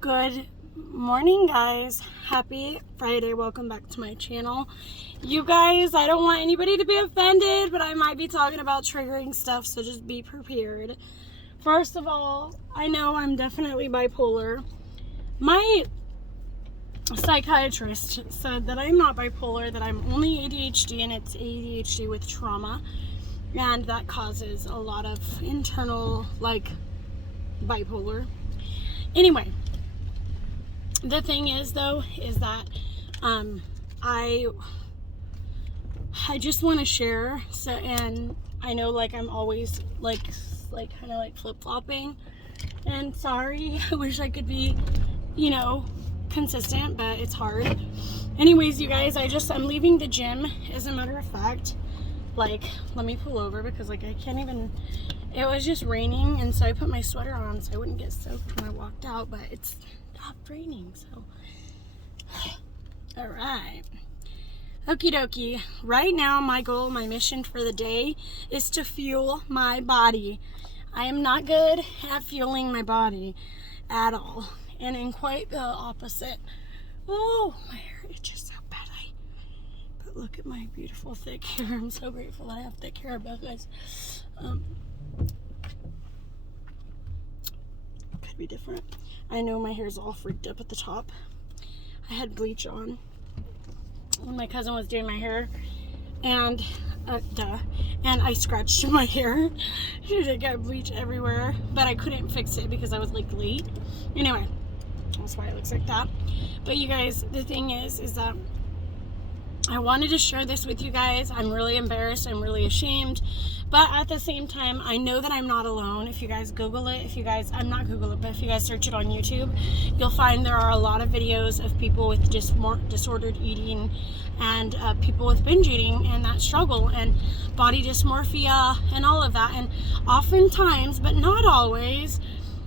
Good morning, guys. Happy Friday. Welcome back to my channel. You guys, I don't want anybody to be offended, but I might be talking about triggering stuff, so just be prepared. First of all, I know I'm definitely bipolar. My psychiatrist said that I'm not bipolar, that I'm only ADHD, and it's ADHD with trauma, and that causes a lot of internal, bipolar. Anyway, the thing is, though, is that I just want to share. So, and I know, I'm always kind of flip-flopping, and sorry, I wish I could be, consistent, but it's hard. Anyways, you guys, I'm leaving the gym, as a matter of fact. Let me pull over because I can't even. It was just raining, and so I put my sweater on so I wouldn't get soaked when I walked out, but it's stopped raining, so. All right. Okie dokie. Right now, my goal, my mission for the day is to fuel my body. I am not good at fueling my body at all, and in quite the opposite. Oh, my hair itches so bad. But look at my beautiful thick hair. I'm so grateful that I have thick hair, but guys, could be different. I know my hair's all freaked up at the top. I had bleach on when my cousin was doing my hair, and and I scratched my hair. I got bleach everywhere, but I couldn't fix it because I was late. Anyway, that's why it looks like that. But you guys, the thing is that I wanted to share this with you guys. I'm really embarrassed. I'm really ashamed. But at the same time, I know that I'm not alone. If you guys Google it, I'm not Google it, but if you guys search it on YouTube, you'll find there are a lot of videos of people with just more disordered eating and people with binge eating and that struggle and body dysmorphia and all of that. And oftentimes, but not always,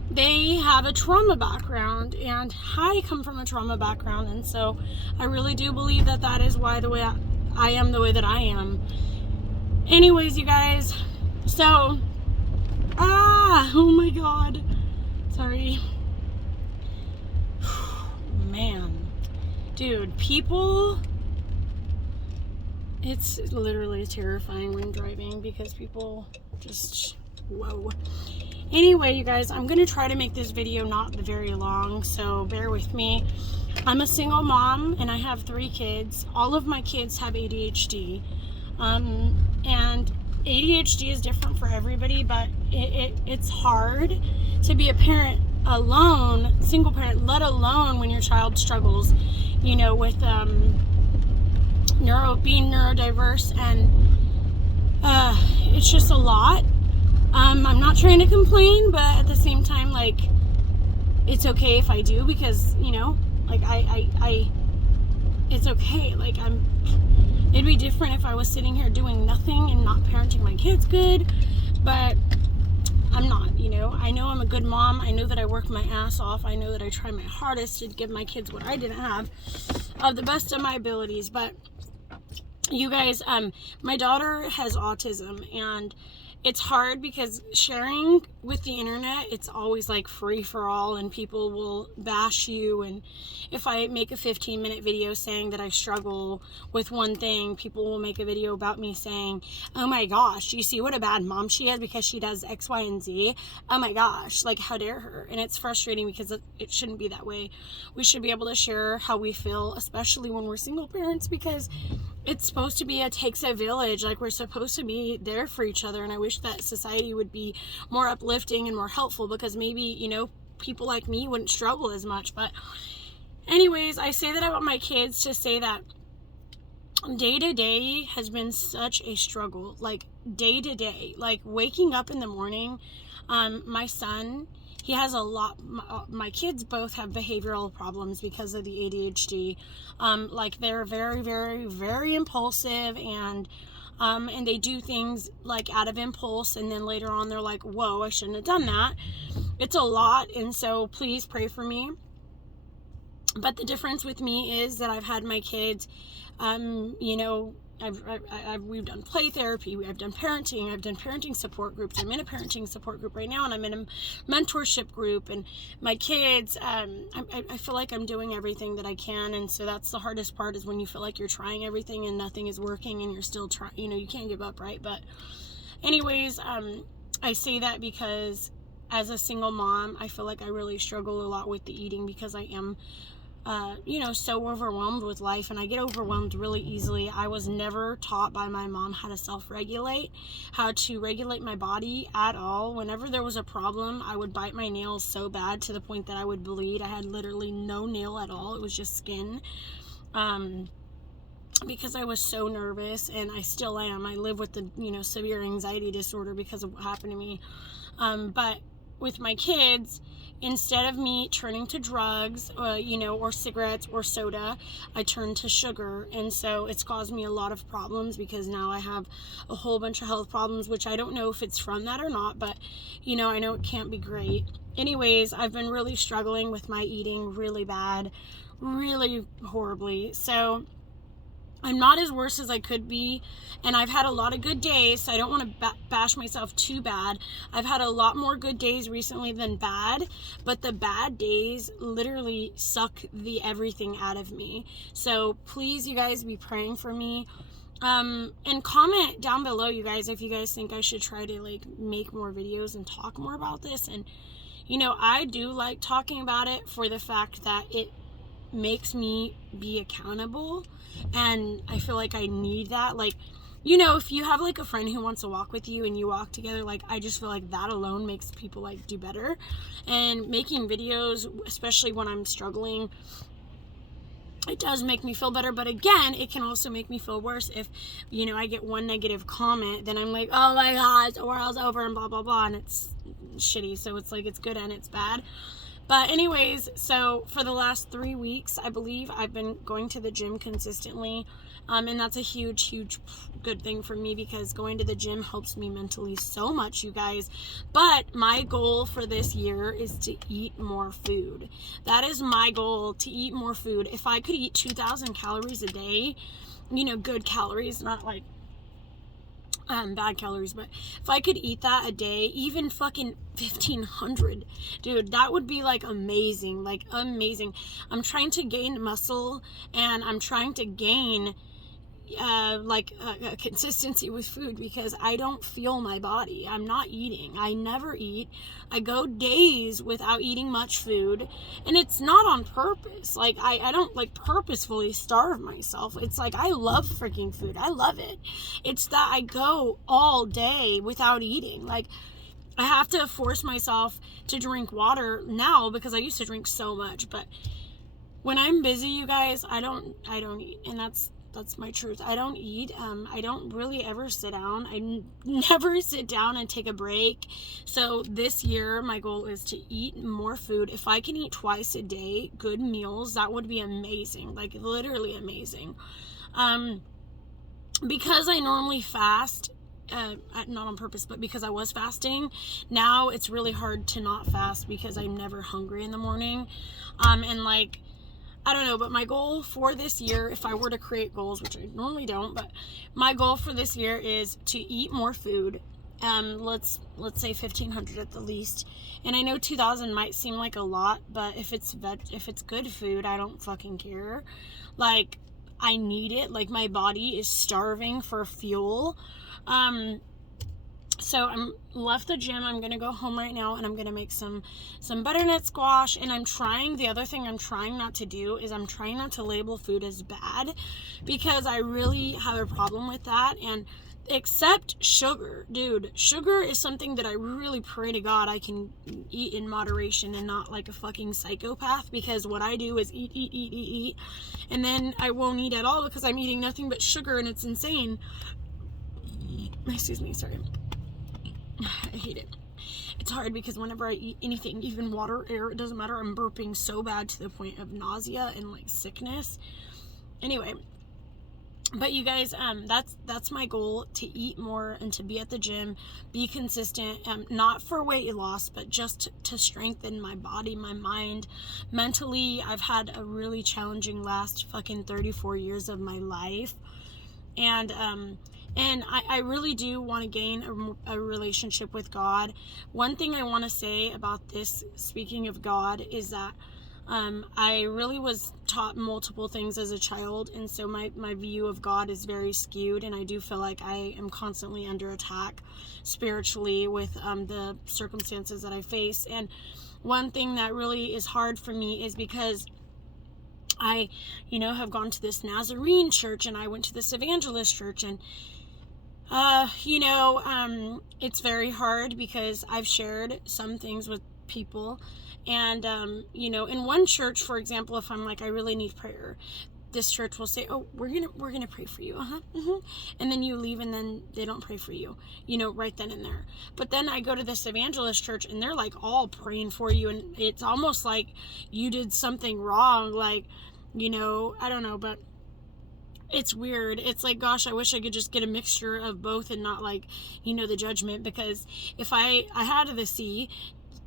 they have a trauma background, and I come from a trauma background, and so I really do believe that is why I am the way that I am. Anyways, you guys, so oh my god, sorry. Man, dude, people, it's literally terrifying when driving because people just, whoa. Anyway, you guys, I'm going to try to make this video not very long, so bear with me. I'm a single mom, and I have 3 kids. All of my kids have ADHD. And ADHD is different for everybody, but it's hard to be a parent alone, single parent, let alone when your child struggles, with being neurodiverse, and it's just a lot. I'm not trying to complain, but at the same time, it's okay if I do, because, it's okay. It'd be different if I was sitting here doing nothing and not parenting my kids good, but I'm not, I know I'm a good mom. I know that I work my ass off. I know that I try my hardest to give my kids what I didn't have, of the best of my abilities. But you guys, my daughter has autism, and it's hard because sharing with the internet, it's always free for all, and people will bash you. And if I make a 15-minute video saying that I struggle with one thing, people will make a video about me saying, oh my gosh, do you see what a bad mom she is because she does X, Y, and Z? Oh my gosh, how dare her? And it's frustrating because it shouldn't be that way. We should be able to share how we feel, especially when we're single parents, because it's supposed to be a takes a village. We're supposed to be there for each other, and I wish that society would be more uplifting and more helpful, because maybe, people like me wouldn't struggle as much. But anyways, I say that about my kids to say that day to day has been such a struggle. Day to day, waking up in the morning. My son, he has a lot. My kids both have behavioral problems because of the ADHD. They're very, very, very impulsive, and they do things out of impulse, and then later on they're like, whoa, I shouldn't have done that. It's a lot, and so please pray for me. But the difference with me is that I've had my kids, we've done play therapy, I've done parenting, I've done parenting support groups. I'm in a parenting support group right now, and I'm in a mentorship group, and my kids, I feel like I'm doing everything that I can. And so that's the hardest part, is when you feel like you're trying everything and nothing is working, and you're still trying, you can't give up, right? But anyways, I say that because as a single mom, I feel like I really struggle a lot with the eating, because I am so overwhelmed with life, and I get overwhelmed really easily. I was never taught by my mom how to self-regulate, how to regulate my body at all. Whenever there was a problem, I would bite my nails so bad to the point that I would bleed. I had literally no nail at all. It was just skin. Because I was so nervous, and I still am. I live with the, severe anxiety disorder because of what happened to me. But with my kids, instead of me turning to drugs, or cigarettes or soda, I turned to sugar. And so it's caused me a lot of problems, because now I have a whole bunch of health problems, which I don't know if it's from that or not, but, I know it can't be great. Anyways, I've been really struggling with my eating really bad, really horribly. So I'm not as worse as I could be, and I've had a lot of good days, so I don't want to bash myself too bad. I've had a lot more good days recently than bad, but the bad days literally suck the everything out of me. So please, you guys, be praying for me. And comment down below, you guys, if you guys think I should try to make more videos and talk more about this. And I do like talking about it for the fact that it makes me be accountable, and I feel like I need that. If you have a friend who wants to walk with you and you walk together, I just feel like that alone makes people do better. And making videos, especially when I'm struggling, it does make me feel better. But again, it can also make me feel worse if I get one negative comment, then I'm like, oh my god, the world's over and blah blah blah, and it's shitty. So it's it's good and it's bad. But anyways, so for the last 3 weeks, I believe, I've been going to the gym consistently. And that's a huge, huge good thing for me, because going to the gym helps me mentally so much, you guys. But my goal for this year is to eat more food. That is my goal, to eat more food. If I could eat 2,000 calories a day, good calories, not bad calories, but if I could eat that a day, even fucking 1,500, dude, that would be amazing, amazing. I'm trying to gain muscle, and I'm trying to gain a consistency with food, because I don't feel my body. I'm not eating. I never eat. I go days without eating much food, and it's not on purpose. I don't purposefully starve myself. It's I love freaking food. I love it. It's that I go all day without eating. I have to force myself to drink water now, because I used to drink so much. But when I'm busy, you guys, I don't eat, and that's my truth. I don't eat. I don't really ever sit down. I never sit down and take a break. So this year, my goal is to eat more food. If I can eat twice a day, good meals, that would be amazing. Literally amazing. Because I normally fast, not on purpose, but because I was fasting, now it's really hard to not fast, because I'm never hungry in the morning. And I don't know, but my goal for this year, if I were to create goals, which I normally don't, but my goal for this year is to eat more food. Let's say 1,500 at the least. And I know 2,000 might seem like a lot, but if it's good food, I don't fucking care. I need it. My body is starving for fuel. So I'm left the gym. I'm gonna go home right now, and I'm gonna make some butternut squash. And the other thing I'm trying not to do is I'm trying not to label food as bad, because I really have a problem with that. And except sugar, dude, sugar is something that I really pray to God I can eat in moderation and not like a fucking psychopath, because what I do is eat, and then I won't eat at all because I'm eating nothing but sugar, and it's insane. Excuse me, sorry. I hate it. It's hard because whenever I eat anything, even water, air, it doesn't matter, I'm burping so bad to the point of nausea and sickness. Anyway, but you guys, that's my goal, to eat more and to be at the gym, be consistent, not for weight loss, but just to strengthen my body, my mind. Mentally, I've had a really challenging last fucking 34 years of my life. And I really do want to gain a relationship with God. One thing I want to say about this, speaking of God, is that I really was taught multiple things as a child, and so my view of God is very skewed, and I do feel like I am constantly under attack spiritually with the circumstances that I face. And one thing that really is hard for me is because I, have gone to this Nazarene church, and I went to this evangelist church, and it's very hard because I've shared some things with people, and in one church, for example, if I'm like, I really need prayer, this church will say, oh, we're gonna pray for you, and then you leave, and then they don't pray for you, right then and there. But then I go to this evangelist church, and they're like all praying for you, and it's almost like you did something wrong, like, I don't know, but it's weird. It's like, gosh, I wish I could just get a mixture of both and not like, the judgment, because if I had the C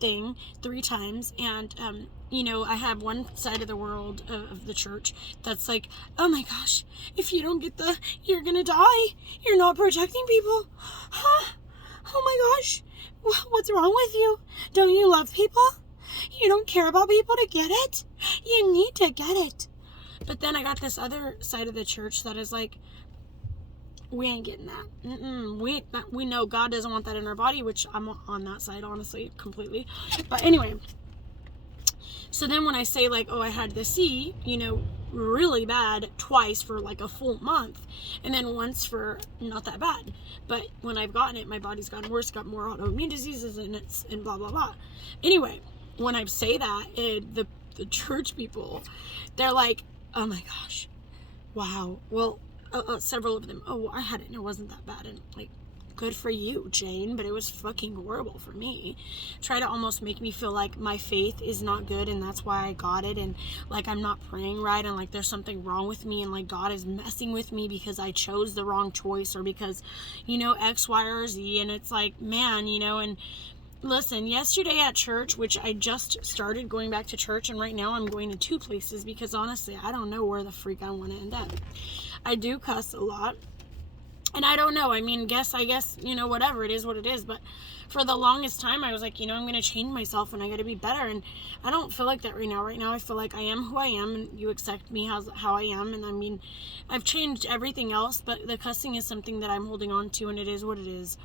thing 3 times, and I have one side of the world of the church that's like, oh my gosh, if you don't get you're gonna die, you're not protecting people, huh? Oh my gosh, what's wrong with you? Don't you love people? You don't care about people to get it? You need to get it. But then I got this other side of the church that is like, we ain't getting that. We know God doesn't want that in our body, which I'm on that side, honestly, completely. But anyway, so then when I say like, oh, I had the C, really bad twice for like a full month, and then once for not that bad. But when I've gotten it, my body's gotten worse, got more autoimmune diseases, and blah, blah, blah. Anyway, when I say that, the church people, they're like, oh my gosh, wow, well, several of them, oh, I had it and it wasn't that bad, and like, good for you, Jane, but it was fucking horrible for me. Try to almost make me feel like my faith is not good, and that's why I got it, and like I'm not praying right, and like there's something wrong with me, and like God is messing with me because I chose the wrong choice, or because, X, Y, or Z. And it's like, man, and listen, yesterday at church, which I just started going back to church, and right now I'm going to 2 places because honestly, I don't know where the freak I want to end up. I do cuss a lot, and I don't know. I mean, I guess, whatever, it is what it is. But for the longest time, I was like, I'm going to change myself, and I got to be better. And I don't feel like that right now. Right now, I feel like I am who I am, and you accept me how I am. And I mean, I've changed everything else, but the cussing is something that I'm holding on to, and it is what it is.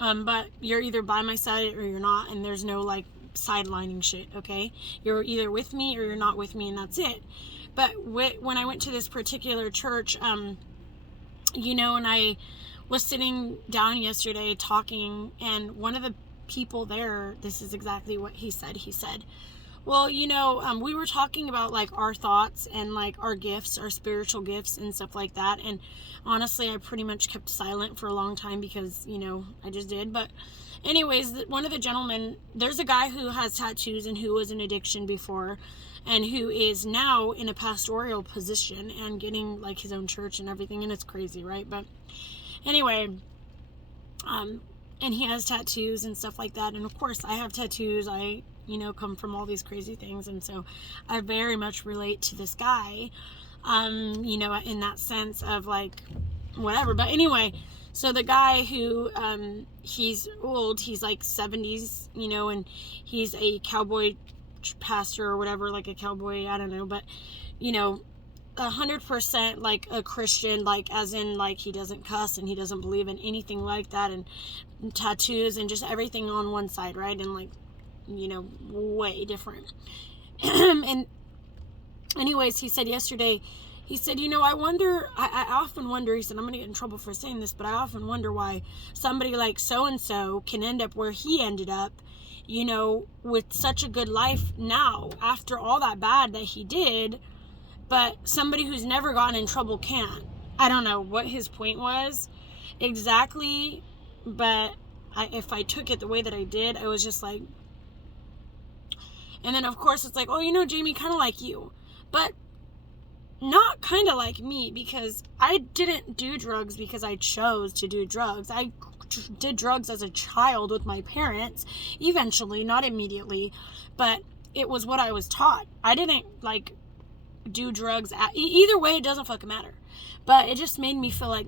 But you're either by my side or you're not, and there's no like sidelining shit, okay? You're either with me or you're not with me, and that's it. But when I went to this particular church, and I was sitting down yesterday talking, and one of the people there, this is exactly what he said. He said, well, we were talking about like our thoughts and like our gifts, our spiritual gifts and stuff like that. And honestly, I pretty much kept silent for a long time because, I just did. But anyways, one of the gentlemen, there's a guy who has tattoos and who was in addiction before, and who is now in a pastoral position and getting like his own church and everything. And it's crazy, right? But anyway, and he has tattoos and stuff like that. And of course I have tattoos. I come from all these crazy things, and so I very much relate to this guy, in that sense of like whatever. But anyway, so the guy who he's old, he's like 70s, and he's a cowboy pastor or whatever, like a cowboy, I don't know, but 100% like a Christian, like as in like he doesn't cuss and he doesn't believe in anything like that, and tattoos and just everything on one side, right? And like, way different. And anyways, he said yesterday, he said, I often wonder, he said, I'm gonna get in trouble for saying this, but I often wonder why somebody like so-and-so can end up where he ended up, with such a good life now after all that bad that he did, but somebody who's never gotten in trouble can't. I don't know what his point was exactly, but if I took it the way that I did, I was just like, and then of course it's like, oh, Jamie, kind of like you, but not kind of like me, because I didn't do drugs because I chose to do drugs. I did drugs as a child with my parents, eventually, not immediately, but it was what I was taught. I didn't like do drugs. Either way, it doesn't fucking matter. But it just made me feel like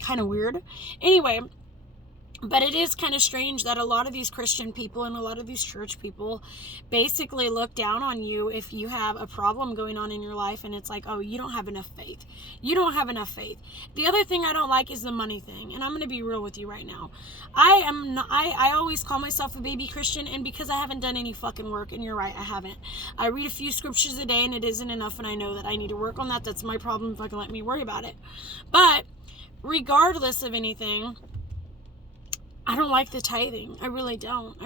kind of weird. Anyway, but it is kind of strange that a lot of these Christian people and a lot of these church people basically look down on you if you have a problem going on in your life, and it's like, oh, you don't have enough faith. You don't have enough faith. The other thing I don't like is the money thing, and I'm going to be real with you right now. I always call myself a baby Christian, and because I haven't done any fucking work, and you're right, I haven't. I read a few scriptures a day, and it isn't enough, and I know that I need to work on that. That's my problem. Fucking let me worry about it. But regardless of anything, I don't like the tithing. I really don't.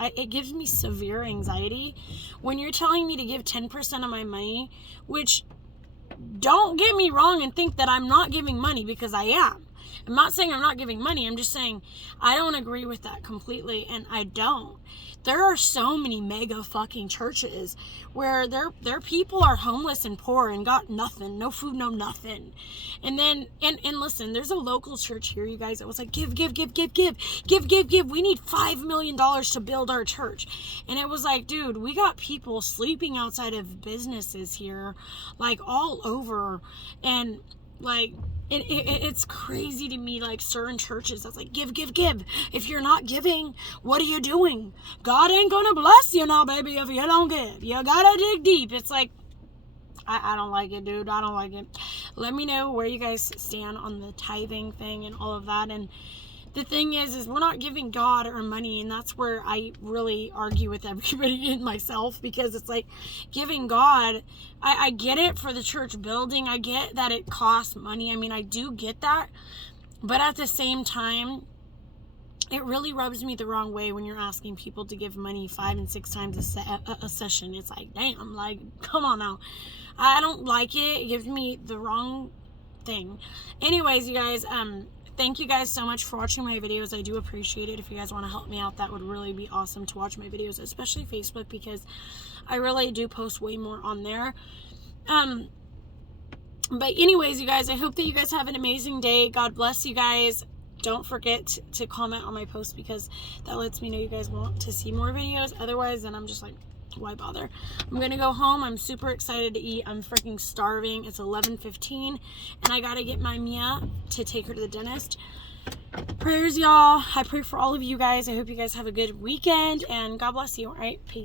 It gives me severe anxiety when you're telling me to give 10% of my money, which, don't get me wrong and think that I'm not giving money, because I am. I'm not saying I'm not giving money. I'm just saying I don't agree with that completely, and I don't. There are so many mega fucking churches where their people are homeless and poor and got nothing, no food, no nothing. And then, and listen, there's a local church here, you guys, that was like, give. We need $5 million to build our church. And it was like, dude, we got people sleeping outside of businesses here, like all over. And like, it's crazy to me, like certain churches that's like, give. If you're not giving, what are you doing? God ain't gonna bless you now, baby, if you don't give. You gotta dig deep. It's like, I don't like it, dude. I don't like it. Let me know where you guys stand on the tithing thing and all of that. And the thing is we're not giving God our money, and that's where I really argue with everybody and myself, because it's like, giving God, I get it for the church building. I get that it costs money. I mean, I do get that. But at the same time, it really rubs me the wrong way when you're asking people to give money 5 and 6 times a session. It's like, damn, like, come on now. I don't like it. It gives me the wrong thing. Anyways, you guys, thank you guys so much for watching my videos. I do appreciate it. If you guys want to help me out, that would really be awesome to watch my videos, especially Facebook, because I really do post way more on there. But anyways, you guys, I hope that you guys have an amazing day. God bless you guys. Don't forget to comment on my post, because that lets me know you guys want to see more videos. Otherwise, then I'm just like, why bother? I'm gonna go home. I'm super excited to eat. I'm freaking starving. It's 11:15, and I gotta get my Mia to take her to the dentist. Prayers, y'all. I pray for all of you guys. I hope you guys have a good weekend, and God bless you. All right, peace.